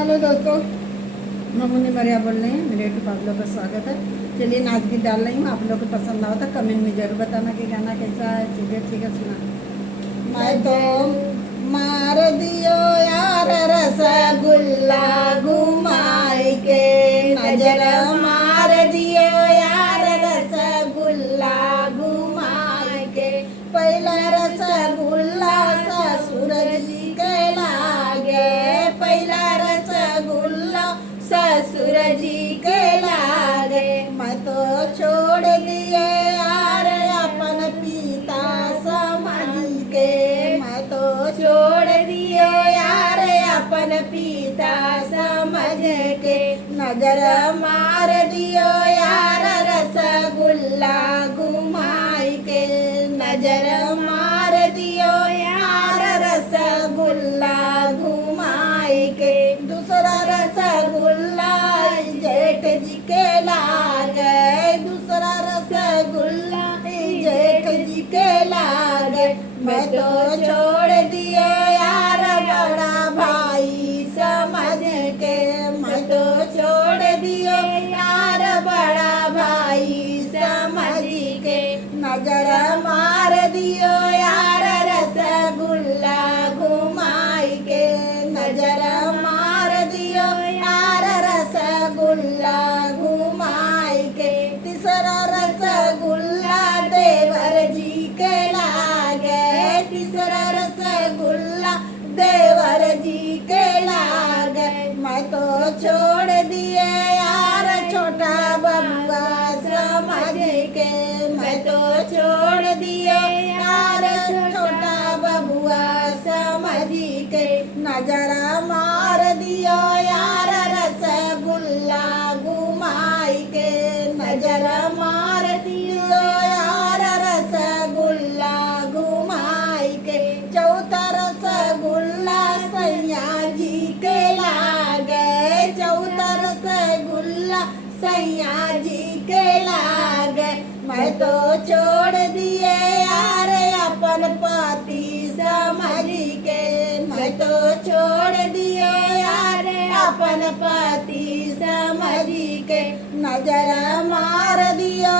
Hello दोस्तों, मैं मुन्नी मरिया बोल रही हूँ। मेरे यूट्यूब आप लोग का स्वागत है। चलिए नाच गीत डाल रही हूँ। आप लोग को पसंद आओ तो कमेंट में जरूर बताना कि गाना कैसा है। ठीक है सुना। मैं तो मार दियो यार रसगुल्ला घुमाई के, नजर मार दियो यार रसगुल्ला घुमाई के। पहला रसगुल्ला ससुर जी के लागे, पहला रसगुल्ला ससुर जी के लागे। मैं तो छोड़ दिए यार अपन पिता समझ के, मैं तो छोड़ दिए यार अपन पिता समझ के। नजर मार दियो यार रसगुल्ला घुमाई के, नजर मार दियो यार रसगुल्ला घुमाई के। दूसरा रसगुल्ला जेठ जी के लागे, दूसरा रसगुल्ला जेठ जी के लागे। मैं तो छोड़ दिए यार बड़ा भाई समझ के, मैं तो छोड़ दिए यार बड़ा भाई समझ के। नजर मार दियो यार रसगुल्ला घुमाई के, नजर मार दियो यार रसगुल्ला घुमाई के। तीसरा रसगुल्ला देवर जी के लागे, तीसरा रसगुल्ला देवर जी के लागे। मैं तो छोड़ दिए यार छोटा बबुआ समझ के, मैं तो छोड़ दिए यार छोटा बबुआ समझ के। नजर मार दियो यार रसगुल्ला घुमाई के, नजर मार दियो यार रसगुल्ला घुमाई के। चौथा रसगुल्ला सैया जी के लागे, चौथा रसगुल्ला सैया जी के लागे। मैं तो छोड़ दिए यार अपन पति समझ के, मैं तो छोड़ दिए यार अपन पति समझ के। नजर मार दियो